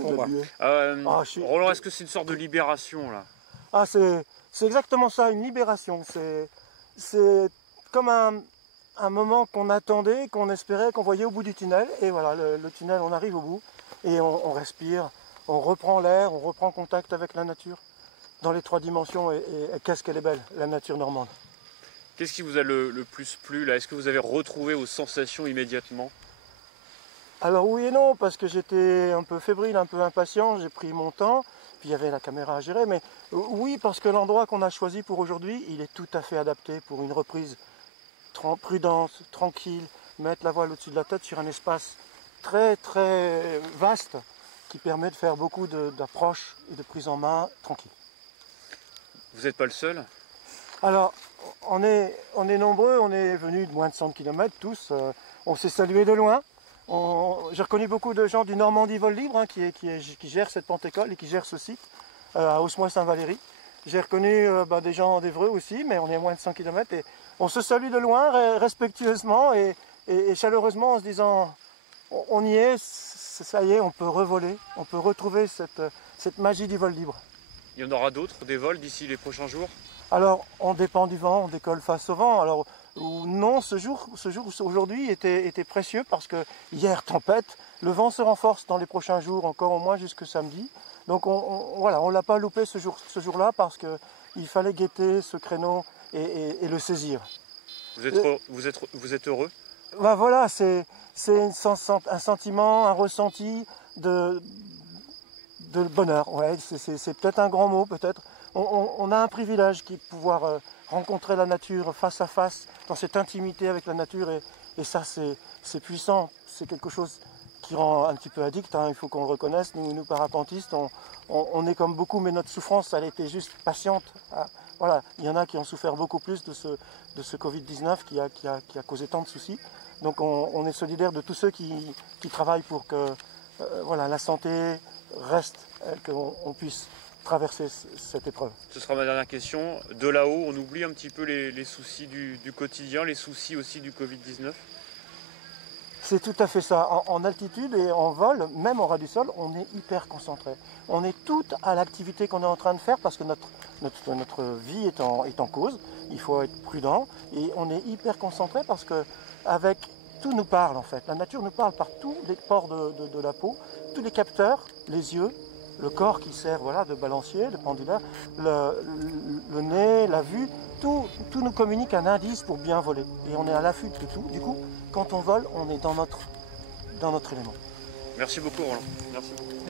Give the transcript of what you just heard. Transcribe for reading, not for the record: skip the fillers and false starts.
combat. Roland, est-ce que c'est une sorte de libération là? Ah, c'est exactement ça, une libération. C'est comme un moment qu'on attendait, qu'on espérait, qu'on voyait au bout du tunnel. Et voilà, le tunnel, on arrive au bout et on respire, on reprend l'air, on reprend contact avec la nature dans les 3 dimensions. Et qu'est-ce qu'elle est belle, la nature normande. Qu'est-ce qui vous a le plus plu là? Est-ce que vous avez retrouvé vos sensations immédiatement? Alors oui et non, parce que j'étais un peu fébrile, un peu impatient, j'ai pris mon temps, puis il y avait la caméra à gérer, mais oui, parce que l'endroit qu'on a choisi pour aujourd'hui, il est tout à fait adapté pour une reprise prudente, tranquille, mettre la voile au-dessus de la tête sur un espace très très vaste qui permet de faire beaucoup d'approches et de prise en main tranquille. Vous n'êtes pas le seul? Alors, on est nombreux, on est venus de moins de 100 km tous, on s'est salués de loin. J'ai reconnu beaucoup de gens du Normandie Vol Libre hein, qui gèrent cette Pentécole et qui gèrent ce site à Osmoy-Saint-Valery. J'ai reconnu des gens d'Évreux aussi, mais on est à moins de 100 km et on se salue de loin respectueusement et chaleureusement en se disant on y est, ça y est, on peut revoler, on peut retrouver cette magie du vol libre. Il y en aura d'autres, des vols d'ici les prochains jours? Alors, on dépend du vent, on décolle face au vent. Alors, non, aujourd'hui était précieux parce que hier, tempête, le vent se renforce dans les prochains jours, encore au moins jusque samedi. Donc, voilà, on ne l'a pas loupé ce jour-là parce qu'il fallait guetter ce créneau et le saisir. Vous êtes heureux? Ben voilà, c'est un sentiment, un ressenti de bonheur. Ouais, c'est peut-être un grand mot, peut-être. On a un privilège qui est de pouvoir rencontrer la nature face à face, dans cette intimité avec la nature, et ça c'est puissant, c'est quelque chose qui rend un petit peu addict, hein, il faut qu'on le reconnaisse, nous parapentistes, on est comme beaucoup, mais notre souffrance, elle était juste patiente. Voilà, il y en a qui ont souffert beaucoup plus de ce Covid-19 qui a causé tant de soucis, donc on est solidaire de tous ceux qui travaillent pour que voilà, la santé reste, qu'on puisse traverser cette épreuve. Ce sera ma dernière question. De là-haut, on oublie un petit peu les soucis du quotidien, les soucis aussi du Covid-19? C'est tout à fait ça. En altitude et en vol, même en ras du sol, on est hyper concentré. On est tout à l'activité qu'on est en train de faire parce que notre vie est en cause. Il faut être prudent et on est hyper concentré parce que tout nous parle en fait. La nature nous parle par tous les pores de la peau, tous les capteurs, les yeux, le corps qui sert voilà, de balancier, de pendulaire, le nez, la vue, tout nous communique un indice pour bien voler. Et on est à l'affût de tout. Du coup, quand on vole, on est dans notre élément. Merci beaucoup Roland. Merci beaucoup.